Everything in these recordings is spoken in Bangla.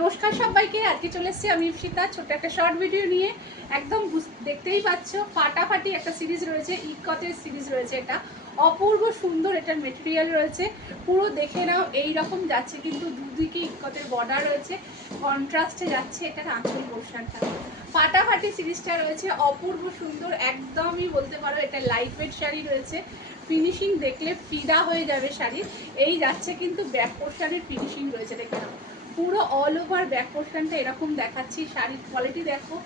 নমস্কার সবাইকে, আজকে চলে এসেছি আমি ইপসিতা ছোট্ট একটা শর্ট ভিডিও নিয়ে। একদম দেখতেই পাচ্ছ ফাটাফাটি একটা সিরিজ রয়েছে, ইকতের সিরিজ রয়েছে। এটা অপূর্ব সুন্দর, এটার মেটেরিয়াল রয়েছে পুরো দেখে নাও। এই রকম যাচ্ছে কিন্তু দুদিকে ইকতের বর্ডার রয়েছে, কন্ট্রাস্টে যাচ্ছে এটার আঁচল পোর্শনটা। ফাটাফাটি সিরিজটা রয়েছে, অপূর্ব সুন্দর, একদমই বলতে পারো এটা লাইট ওয়েট শাড়ি রয়েছে। ফিনিশিং দেখলে ফিদা হয়ে যাবে শাড়ি। এই যাচ্ছে কিন্তু ব্যাক পোর্শনের ফিনিশিং রয়েছে, দেখে নাও পুরো অল ওভার ব্যাক পোর্শনটা এরকম দেখাচ্ছি। শাড়ির কোয়ালিটি দেখো,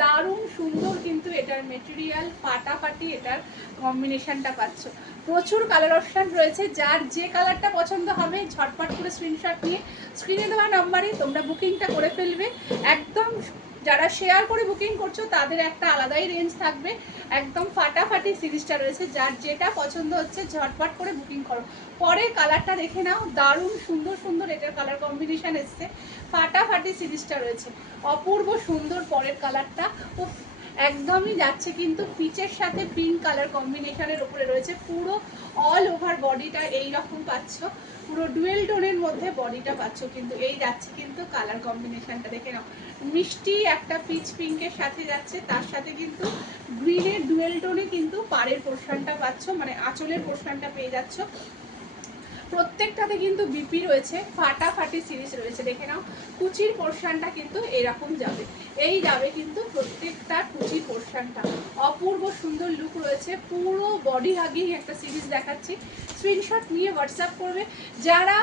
দারুণ সুন্দর কিন্তু এটার মেটেরিয়াল, ফাটাফাটি এটার কম্বিনেশনটা পাচ্ছ। প্রচুর কালার অপশান রয়েছে, যার যে কালারটা পছন্দ হবে ঝটপট করে স্ক্রিনশট নিয়ে স্ক্রিনে দেওয়া নাম্বারে তোমরা বুকিংটা করে ফেলবে। একদম যারা শেয়ার করে বুকিং করছো তাদের একটা আলাদাই রেঞ্জ থাকবে। একদম ফাটাফাটি সিরিজটা রয়েছে, যার যেটা পছন্দ হচ্ছে ঝটপট করে বুকিং করো। পরের কালারটা দেখে নাও, দারুণ সুন্দর সুন্দর এটার কালার কম্বিনেশন এসছে। ফাটাফাটি সিরিজটা রয়েছে, অপূর্ব সুন্দর পরের কালারটা। ও একদমই যাচ্ছে কিন্তু পিচের সাথে পিঙ্ক কালার কম্বিনেশনের উপরে রয়েছে। পুরো অল ওভার বডিটা এই রকম পাচ্ছ, পুরো ডুয়েল টোনের মধ্যে বডিটা পাচ্ছ। কিন্তু এই যাচ্ছে কিন্তু কালার কম্বিনেশনটা দেখে নাও, মিষ্টি একটা পিচ পিঙ্কের সাথে যাচ্ছে, তার সাথে কিন্তু গ্রিনের ডুয়েল টোনে কিন্তু পাড়ের পোর্শনটা পাচ্ছ, মানে আঁচলের পোর্শনটা পেয়ে যাচ্ছ। প্রত্যেকটাতে কিন্তু বিপি রয়েছে, ফাটাফাটি সিরিজ রয়েছে। দেখে নাও কুচির পোর্শনটা কিন্তু এরকম যাবে, এই যাবে কিন্তু প্রত্যেকটা কুচির পোর্শনটা। অপূর্ব সুন্দর লুক রয়েছে, পুরো বডি হাগিং একটা সিরিজ দেখাচ্ছি। স্ক্রিনশট নিয়ে হোয়াটসঅ্যাপ করবে। যারা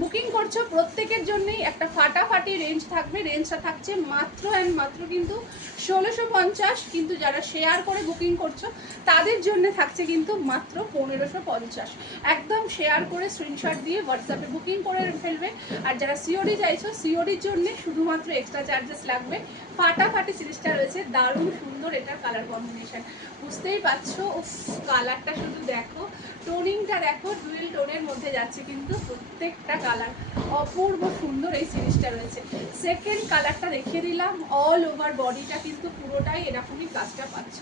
বুকিং করছো প্রত্যেকের জন্যই একটা ফাটাফাটি রেঞ্জ থাকবে। রেঞ্জটা থাকছে মাত্র অ্যান্ড মাত্র কিন্তু 1650। কিন্তু যারা শেয়ার করে বুকিং করছো তাদের জন্য থাকছে কিন্তু মাত্র 1550। একদম শেয়ার করে স্ক্রিনশট দিয়ে হোয়াটসঅ্যাপে বুকিং করে ফেলবে। আর যারা সিওডি চাইছো সিওডির জন্য শুধুমাত্র এক্সট্রা চার্জেস লাগবে। ফাটাফাটি সিরিজটা রয়েছে, দারুণ সুন্দর এটার কালার কম্বিনেশন, বুঝতেই পারছো। কালারটা শুধু দেখো, টোনিংটা দেখো, ডুয়েল টোনের মধ্যে যাচ্ছে কিন্তু প্রত্যেকটা কালার। অপূর্ব সুন্দর এই সিরিজটা রয়েছে। সেকেন্ড কালারটা দেখিয়ে দিলাম, অল ওভার বডিটা কিন্তু পুরোটাই এরকমই কাজটা পাচ্ছ।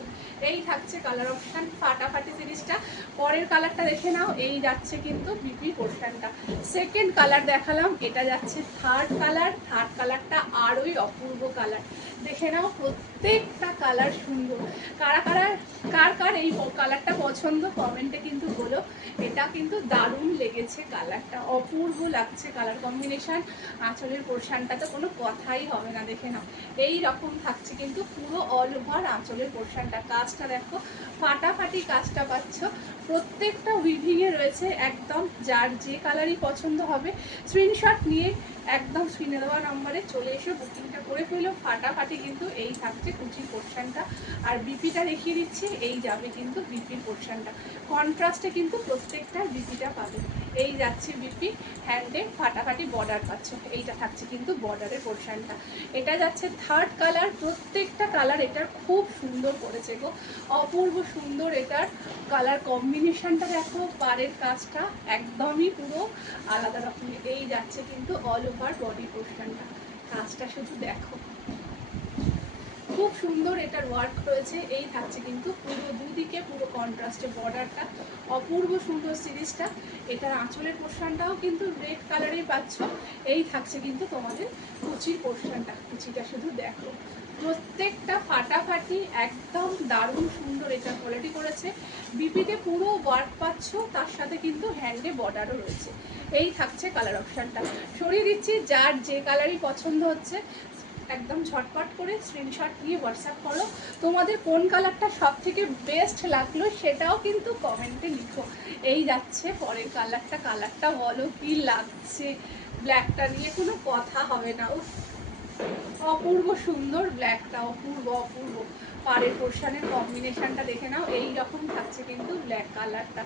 এই থাকছে কালার অপশান, ফাটাফাটি সিরিজটা। পরের কালারটা দেখে নাও, এই যাচ্ছে কিন্তু বিপি পোর্শনটা। সেকেন্ড কালার দেখালাম, এটা যাচ্ছে থার্ড কালার। থার্ড কালারটা আরোই অপূর্ব কালার, দেখে নাও প্রত্যেকটা কালার সুন্দর। কার কার এই কালারটা পছন্দ কমেন্টে কিন্তু বলো। এটা কিন্তু দারুণ লেগেছে কালারটা, অপূর্ব লাগছে কালার কম্বিনেশন। আঁচলের পোর্শনটা তো কোনো কথাই হবে না, দেখে নাও এই রকম থাকছে কিন্তু পুরো অল ওভার আঁচলের পোর্শনটা। কাজটা দেখো, ফাটাফাটি কাজটা পাচ্ছ। প্রত্যেকটা উইভিংয়ে রয়েছে, একদম যার যে কালারই পছন্দ হবে স্ক্রিনশট নিয়ে একদম স্ক্রিনে দেওয়া নম্বরে চলে এসে বুকিংটা করে ফেলো। ফাটাফাটি কিন্তু এই থাকছে কুচি পোর্শনটা। আর বিপিটা দেখিয়ে দিচ্ছি, এই যাবে কিন্তু বিপির পোর্শনটা। কন্ট্রাস্টে কিন্তু প্রত্যেকটার বিপিটা পাবে। এই যাচ্ছে বিপি, হ্যান্ডে ফাটাফাটি বর্ডার পাচ্ছ। এইটা থাকছে কিন্তু বর্ডারের পোর্শনটা। এটা যাচ্ছে থার্ড কালার। প্রত্যেকটা কালার এটার খুব সুন্দর করেছে গো, অপূর্ব সুন্দর এটার কালার কম্বিনেশনটা দেখো। পাড়ের কাজটা একদমই পুরো আলাদা রকমের। এই যাচ্ছে কিন্তু অল ওভার বডি পোর্শনটা, কাজটা শুধু দেখো, খুব সুন্দর এটার ওয়ার্ক রয়েছে। এই থাকছে কিন্তু পুরো দুদিকে পুরো কন্ট্রাস্টে বর্ডারটা, অপূর্ব সুন্দর সিরিজটা। এটার আঁচলের পোর্শনটাও কিন্তু রেড কালারের পাচ্ছ। এই থাকছে কিন্তু তোমাদের কুচির পোর্শনটা, কুচিটা শুধু দেখো, প্রত্যেকটা ফাটাফাটি একদম দারুণ সুন্দর এটা কোয়ালিটি করেছে। বিপিতে পুরো ওয়ার্ক পাচ্ছ, তার সাথে কিন্তু হ্যান্ডে বর্ডারও রয়েছে। এই থাকছে কালার অপশানটা, সরিয়ে দিচ্ছি। যার যে কালারই পছন্দ হচ্ছে একদম ঝটপট করে স্ক্রিনশট নিয়ে হোয়াটসঅ্যাপ করো। তোমাদের কোন কালারটা সব থেকে বেস্ট লাগলো সেটাও কিন্তু কমেন্টে লিখো। এই যাচ্ছে পরের কালারটা, কালারটা বলো কি লাগছে। ব্ল্যাকটা নিয়ে কোনো কথা হবে না, অপূর্ব সুন্দর ব্ল্যাকটা, অপূর্ব অপূর্ব। পাড়ের পোর্শনের কম্বিনেশনটা দেখে নাও, এই রকম থাকছে কিন্তু ব্ল্যাক কালারটা,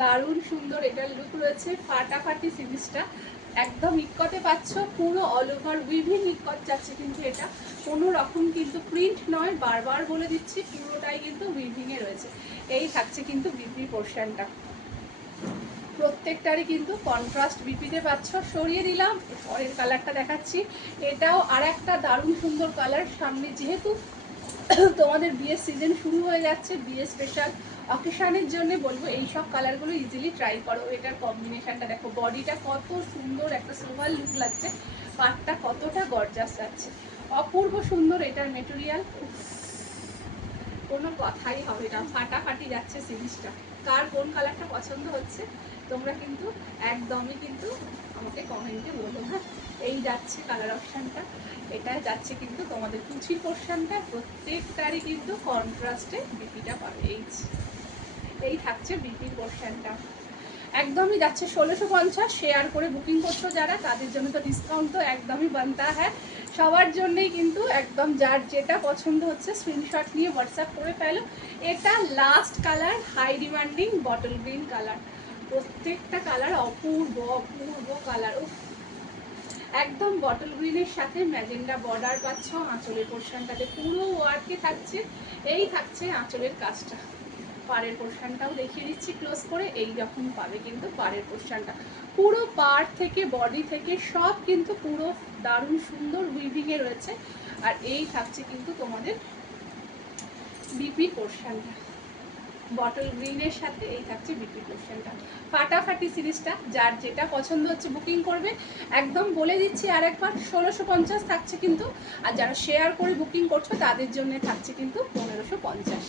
দারুণ সুন্দর এটার লুক রয়েছে। ফাটাফাটি সিরিজটা একদম ইক্কতে পাচ্ছ, পুরো অল ওভার উইভিং ইক্কত যাচ্ছে কিন্তু এটা কোনো রকম কিন্তু প্রিন্ট নয়, বারবার বলে দিচ্ছি পুরোটাই কিন্তু উইভিংয়ে রয়েছে। এই থাকছে কিন্তু বিপি পোর্শনটা, প্রত্যেকটারই কিন্তু কন্ট্রাস্ট বিপিতে পাচ্ছ। সরিয়ে দিলাম, পরের কালারটা দেখাচ্ছি। এটাও আর একটা দারুণ সুন্দর কালার। সামনে যেহেতু তোমাদের বিয়ের সিজন শুরু হয়ে যাচ্ছে, বিয়ে স্পেশাল অকেশনের জন্য বলবো এই সব কালারগুলো ইজিলি ট্রাই করো। এটার কম্বিনেশনটা দেখো, বডিটা কত সুন্দর একটা সোভার লুক লাগছে, পাটটা কতটা গর্জাস লাগছে, অপূর্ব সুন্দর এটার মেটেরিয়াল, কোনো কথাই হবে না, ফাটাফাটি যাচ্ছে সিরিজটা। কার কোন কালারটা পছন্দ হচ্ছে তোমরা কিন্তু একদমই কিন্তু আমাকে কমেন্টে বলো। হ্যাঁ, এই যাচ্ছে কালার অপশানটা, এটা যাচ্ছে কিন্তু তোমাদের কুচির পোর্শনটা, প্রত্যেকটারই কিন্তু কন্ট্রাস্টে বিপিটা পাবে। এই থাকছে বিপির পোর্শনটা, একদমই যাচ্ছে 1650। শেয়ার করে বুকিং করছো যারা, তাদের জন্য তো ডিসকাউন্ট তো একদমই বানতা হ্যাঁ। সবার জন্যই কিন্তু একদম, যার যেটা পছন্দ হচ্ছে স্ক্রিনশট নিয়ে হোয়াটসঅ্যাপ করে ফেলো। এটা last colour, high demanding bottle green colour, প্রত্যেকটা কালার অপূর্ব অপূর্ব কালার। একদম বটল গ্রিনের সাথে ম্যাজেন্ডা বর্ডার পাচ্ছ, আঁচলের পোর্শনটাতে পুরো ওয়ার্কে থাকছে। এই থাকছে আঁচলের কাজটা, পাড়ের পোর্শনটাও দেখিয়ে দিচ্ছি ক্লোজ করে, এই রকম পাবে কিন্তু পাড়ের পোর্শনটা, পুরো পাড় থেকে বডি থেকে সব কিন্তু পুরো দারুণ সুন্দর উইভিংয়ে রয়েছে। আর এই থাকছে কিন্তু তোমাদের বিপি পোর্শনটা, বটল গ্রিনের সাথে এই থাকছে বিপি পোর্শনটা। ফাটাফাটি সিরিজটা, যার যেটা পছন্দ হচ্ছে বুকিং করবে। একদম বলে দিচ্ছি আর একবার, 1650 থাকছে কিন্তু, আর যারা শেয়ার করে বুকিং করছো তাদের জন্য থাকছে কিন্তু 1550।